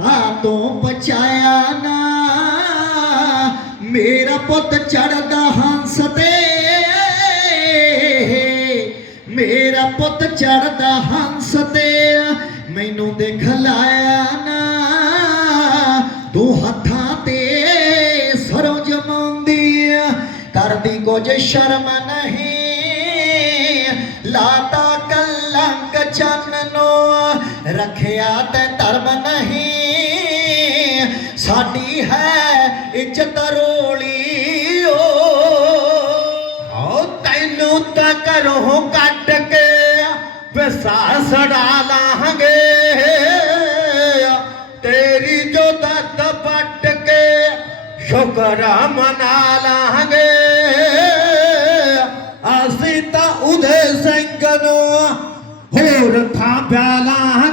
ਕੋਲ ਤੋਂ ਬਚਾਇਆ ਨਾ। ਮੇਰਾ ਪੁੱਤ ਚੜਦਾ ਹੰਸ ਤੇ। ਮੇਰਾ ਪੁੱਤ ਚੜਦਾ ਹੰਸ ਤੇ। ਮੈਨੂੰ ਦੇਖ ਲਾਇਆ ਨਾ। ਤੂੰ ਹੱਥਾਂ ਤੇ ਸਰੋਂ ਜਮਾਉਂਦੀ ਕਰਦੀ ਕੁਝ ਸ਼ਰਮ ਨਹੀਂ। ਲਾਤਾ ਕਲੰਕ ਚੰਨ ਨੂੰ। ਰੱਖਿਆ ਤੇ ਧਰਮ ਨਹੀਂ। ਸਾਡੀ ਹੈ ਇੱਜ਼ਤ ਰੋਲੀ ਓ। ਓ ਤੈਨੂੰ ਤਾਂ ਘਰੋਂ ਕੱਟ ਕੇ ਵਿਸਾ ਸੜਾ ਲਾਂਗੇ। ਤੇਰੀ ਜੋ ਦੱਤ ਪੱਟ ਕੇ ਸ਼ੁਕਰ ਮਨਾ ਲਾਂਗੇ। ਅਸੀਂ ਤਾਂ ਉਹਦੇ ਸਿੰਘ ਨੂੰ ਹੋਰ ਥਾਂ ਪਿਆ ਲਾਂਗੇ।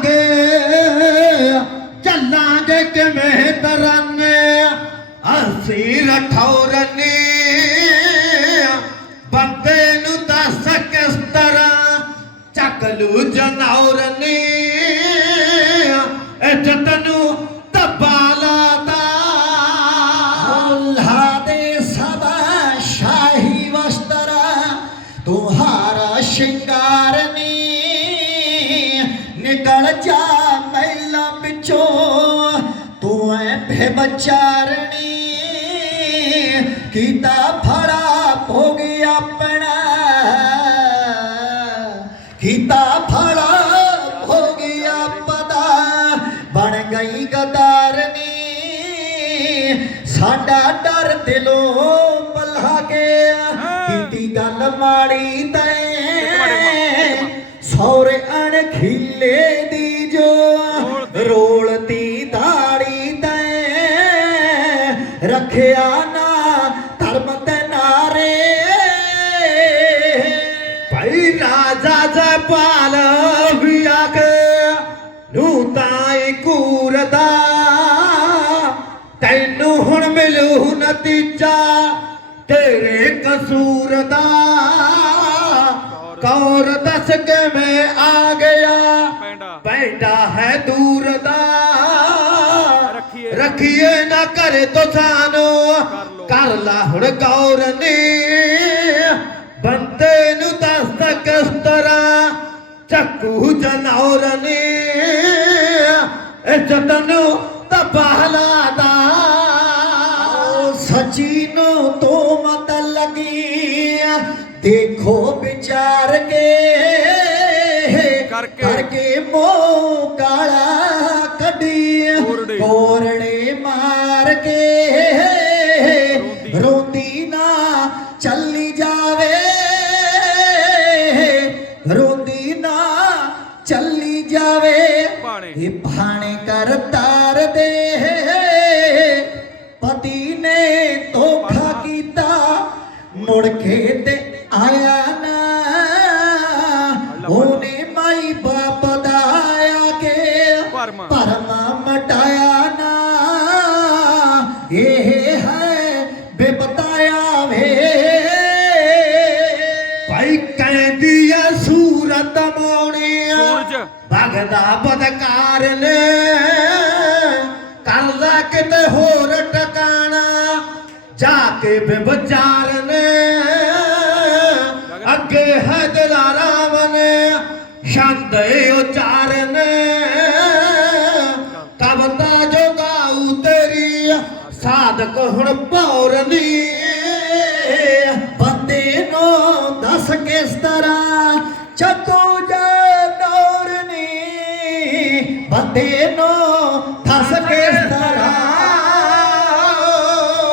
ਚੱਲਾਂਗੇ ਕਿਵੇਂ ਤਰਾਨੇ ਅਸੀਂ ਬੰਦੇ ਨੂੰ ਦੱਸ ਕਿਸ ਤਰ੍ਹਾਂ ਚੱਕ ਲੂ ਜਨੌਰਨੀ ਇੱਜ਼ਤ ਨੂੰ ਧੱਬਾ ਲਾਤਾ। ਅੱਲਾ ਦੇ ਸਦਾ ਸ਼ਾਹੀ ਵਸਤਰ, ਤੁਹਾਰਾ ਸ਼ਿੰਗਾਰ ਨੀ ਨਿਕਲ ਜਾ ਬੇਬਚਾਰਣੀ ਕੀਤਾ ਫੜਾ ਭੋਗ ਆਪਣਾ। ਕੀਤਾ ਫੜਾ ਭੋਗ ਆਪਦਾ ਬਣ ਗਈ ਗਦਾਰਨੀ। ਸਾਡਾ ਡਰ ਦਿਲੋਂ ਪਲਾ ਗਿਆ। ਕੀਤੀ ਗੱਲ ਮਾੜੀ ਤੈਂ। ਸੌਰੇ ਅਣਖੀਲੇ ਰੱਖਿਆ ਨਾ ਧਰਮ ਤੇ ਨਾਰੇ। ਭਾਈ ਰਾਜਾ ਜਪਾਲ ਵੀ ਆ ਕੇ ਨੂੰ ਤਾਈ ਕੂਰਦਾ। ਤੈਨੂੰ ਹੁਣ ਮਿਲੂ ਨਤੀਜਾ ਤੇਰੇ ਕਸੂਰ ਦਾ। ਕੌਰ ਦੱਸ ਕਿਵੇਂ ਆ ਗਿਆ? ਪੈਂਡਾ। ਹੈ ਦੂਰ ਦਾ। ਰੱਖੀਏ। ਨਾ ਕਰੇ ਤੋ ਸਾਨੂੰ। ਕਰ ਲਾ ਹੁਣ ਗੌਰ ਨੀ। ਬੰਦੇ ਨੂੰ ਦੱਸ ਕਿਸ ਤਰ੍ਹਾਂ ਚੱਕੂ ਜਨੌਰ ਨੀ। ਇੱਜ਼ਤ ਨੂੰ ਤਬਾਹਲਾ ਦਾ ਓ ਸੱਚੀ ਨੂੰ ਤੋਂ ਮਤ ਲੱਗੀ ਦੇਖੋ ਵਿਚਾਰ ਕੇ। ਕਰਕੇ। ਕਰਕੇ ਮੋਹ ਕਾਲਾ। ਕੇ ਰੋਂਦੀ। ਨਾ ਚੱਲੀ ਜਾਵੇ ਰੋਂਦੀ ਨਾ ਚੱਲੀ ਜਾਵੇ ਭਾਣੇ। ਇਹ ਭਾਣੇ ਕਰ ਤਾਰ ਦੇ ਪਤੀ ਨੇ ਧੋਖਾ ਕੀਤਾ ਮੁੜ ਕੇ ਤੇ ਆਇਆ ਨਾ ਉਹਨੇ ਮਾਈ ਬਾਪ ਦਾ ਆ ਕੇ। ਭਰਮ ਮਟਾਇਆ ਭਗਦਾ ਬਦਕਾਰ ਨੇ ਕਰਦਾ ਕਿਤੇ ਹੋਰ ਟਿਕਾਣਾ, ਜਾ ਕੇ ਬਿਵਚਾਰ ਨੇ ਅੱਗੇ ਹੈ ਦਿਲਾਰਾਮ ਨੇ ਸ਼ੰਦ ਉਚਾਰ ਨੇ ਕਵਤਾ ਜੋ ਗਾਉ ਤੇਰੀ, ਸਾਧਕ ਹੁਣ ਪੌਰਨੀ ਬੰਦੇ ਨੂੰ ਦੱਸ ਕਿਸ ਤਰ੍ਹਾਂ, ਚੱਕੂ ਜਾ ਨੌਰਨੀ ਬੰਦੇ ਨੂੰ ਦੱਸ ਕਿਸ